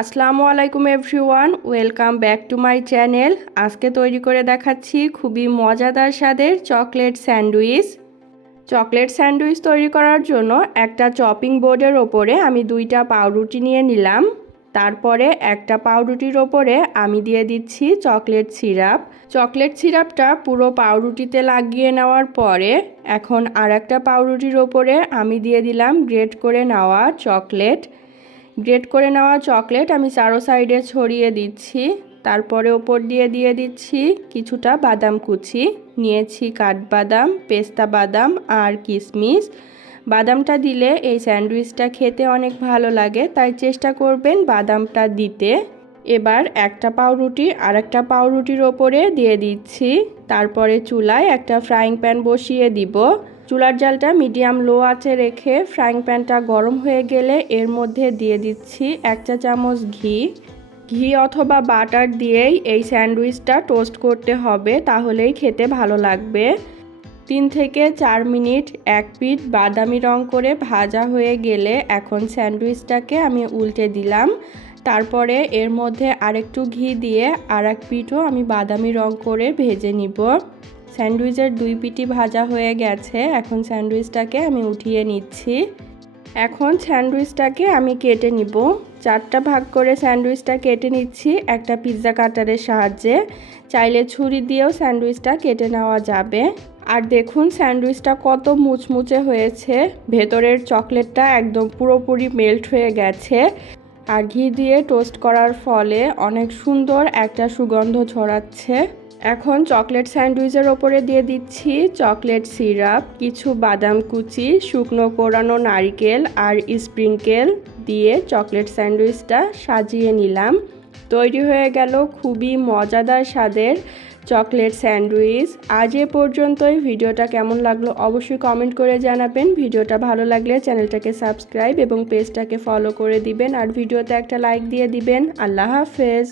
আসসালামু আলাইকুম everyone, welcome back to my channel. আজকে তৈরি করে দেখাচ্ছি খুবই মজাদার স্বাদের চকলেট স্যান্ডউইচ। চকলেট স্যান্ডউইচ তৈরি করার জন্য একটা চপিং বোর্ডের ওপরে আমি 2টা পাউরুটি নিয়ে নিলাম। তারপরে একটা পাউরুটির ওপরে আমি দিয়ে দিচ্ছি চকলেট সিরাপ। চকলেট সিরাপটা পুরো পাউরুটিতে লাগিয়ে নেওয়ার পরে এখন আরেকটা পাউরুটির ওপরে আমি দিয়ে দিলাম গ্রেট করে নেওয়া চকলেট। গ্রেট করে নেওয়া চকলেট আমি চারো সাইডে ছড়িয়ে দিচ্ছি। তারপরে ওপর দিয়ে দিচ্ছি কিছুটা বাদাম কুচি। নিয়েছি কাঠবাদাম, পেস্তা বাদাম আর কিশমিশ। বাদামটা দিলে এই স্যান্ডউইচটা খেতে অনেক ভালো লাগে, তাই চেষ্টা করবেন বাদামটা দিতে। এবার একটা পাউরুটি আর একটা পাউরুটির ওপরে দিয়ে দিচ্ছি। তারপরে চুলায় একটা ফ্রাইং প্যান বসিয়ে দিব। চুলার জালটা মিডিয়াম লো আঁচে রেখে ফ্রাইং প্যানটা গরম হয়ে গেলে এর মধ্যে দিয়ে দিচ্ছি 1 চা চামচ ঘি অথবা বাটার দিয়েই এই স্যান্ডউইচটা টোস্ট করতে হবে, তাহলেই খেতে ভালো লাগবে। 3 থেকে 4 মিনিট এক পিঠ বাদামি রং করে ভাজা হয়ে গেলে এখন স্যান্ডউইচটাকে আমি উল্টে দিলাম। তারপরে এর মধ্যে আরেকটু ঘি দিয়ে আর এক পিঠও আমি বাদামি রং করে ভেজে নিব। স্যান্ডউইচের 2 পিঠই ভাজা হয়ে গেছে। এখন স্যান্ডউইচটাকে আমি উঠিয়ে নিচ্ছি। এখন স্যান্ডউইচটাকে আমি কেটে নিব। 4টা ভাগ করে স্যান্ডউইচটা কেটে নিচ্ছি একটা পিৎজা কাটারের সাহায্যে। চাইলে ছুরি দিয়েও স্যান্ডউইচটা কেটে নেওয়া যাবে। আর দেখুন স্যান্ডউইচটা কত মুচমুচে হয়েছে, ভেতরের চকলেটটা একদম পুরোপুরি মেল্ট হয়ে গেছে। আর ঘি দিয়ে টোস্ট করার ফলে অনেক সুন্দর একটা সুগন্ধ ছড়াচ্ছে। এখন চকলেট স্যান্ডউইচের ওপরে দিয়ে দিচ্ছি চকলেট সিরাপ, কিছু বাদাম কুচি, শুকনো কোরানো নারকেল আর স্প্রিংকেল দিয়ে চকলেট স্যান্ডউইচটা সাজিয়ে নিলাম। তৈরি হয়ে গেল খুবই মজাদার স্বাদের চকলেট স্যান্ডউইচ। আজ এ পর্যন্তই। ভিডিওটা কেমন লাগলো অবশ্যই কমেন্ট করে জানাবেন। ভিডিওটা ভালো লাগলে চ্যানেলটাকে সাবস্ক্রাইব এবং পেজটাকে ফলো করে দিবেন আর ভিডিওতে একটা লাইক দিয়ে দিবেন। আল্লাহ হাফেজ।